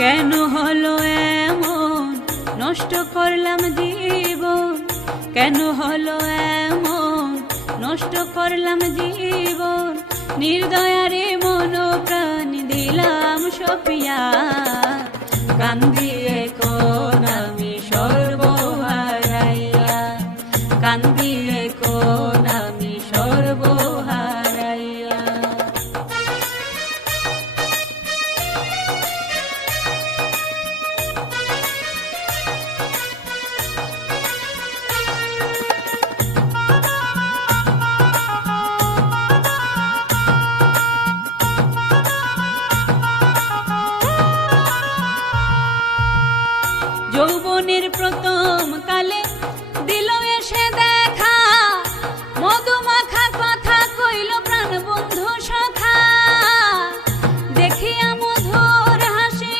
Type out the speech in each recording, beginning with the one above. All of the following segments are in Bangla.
কেন হলো এমন, নষ্ট করলাম জীবন। কেন হলো এমন, নষ্ট করলাম জীবন। নির্দয়ারে মন প্রাণ দিলাম সপিয়া। কান্দি এখন আমি সর্বহারাইয়া, কান্দি এখন আমি সর্বহারাইয়া। যৌবনের প্রথম কালে দিল এসে দেখা, মধুমাখা কথা কইল প্রাণ বন্ধু সখা। দেখিয়া মধুর হাসি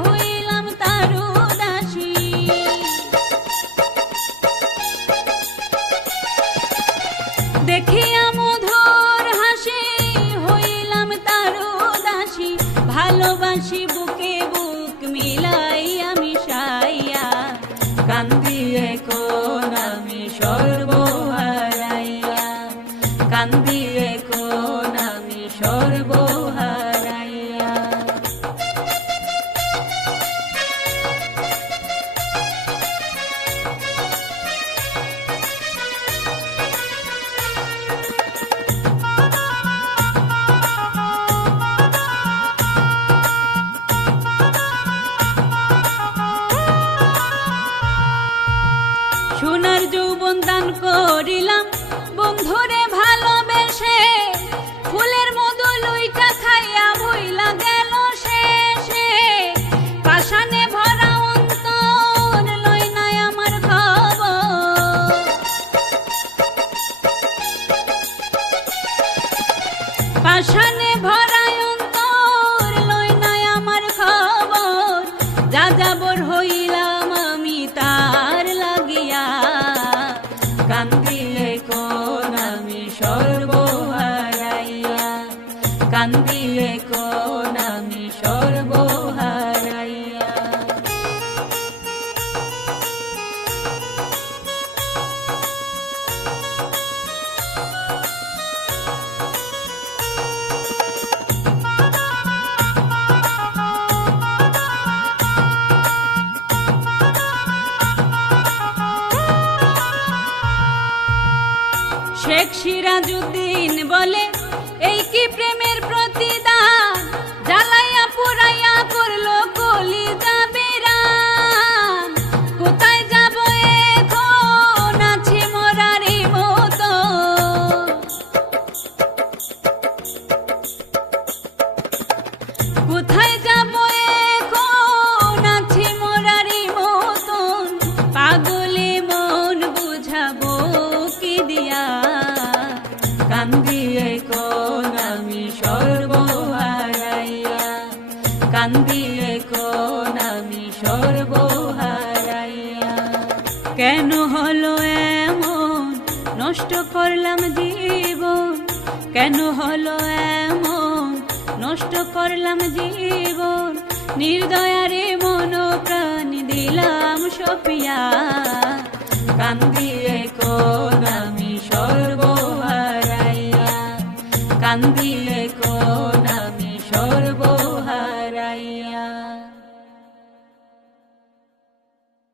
হইলাম তার উদাসী। দেখিয়া মধুর হাসি হইলাম তার উদাসী। ভালোবাসি বুকে বুক মিলাই আমি সাইয়া। কান্দি এখন আমি সর্বহারাইয়া, কান্দি এখন আমি সর্বহারাইয়া। সোনার যৌবন দান করিলাম বন্ধুরে ভালোবেসে। ফুলের মধু লইটা খাইয়া ভইলা গেল শেষে। পাষাণে ভরা অন্তর লই নাই আমার খবর। পাষাণে ভরা অন্তর লই নাই আমার খবর। যাযাবর হইলাম আমি তার লাগিয়া। কান্দি এখন আমি সর্বহারাইয়া, কান্দি এখন আমি সর্বহারাইয়া। শেখ সিরাজউদ্দিন বলে এই কি প্রেমের প্রতিদান। জ্বালাইয়া পুরাইয়া করলো কলিজা বিরান। কোথায় যাব এখন আছি মরারি মতো। কোথায় যাব এখন আছি মরারি মতন। পাগলে মন বুঝাবো কি দিয়া। কান্দি এখন আমি সর্বহারাইয়া, কান্দি এখন আমি সর্বহারাইয়া। কেন হলো এমন, নষ্ট করলাম জীবন। কেন হলো এমন, নষ্ট করলাম জীবন। নির্দয়ারে মন প্রাণ দিলাম সপিয়া। কান্দি এখন আমি সর্বহারাইয়া, কান্দি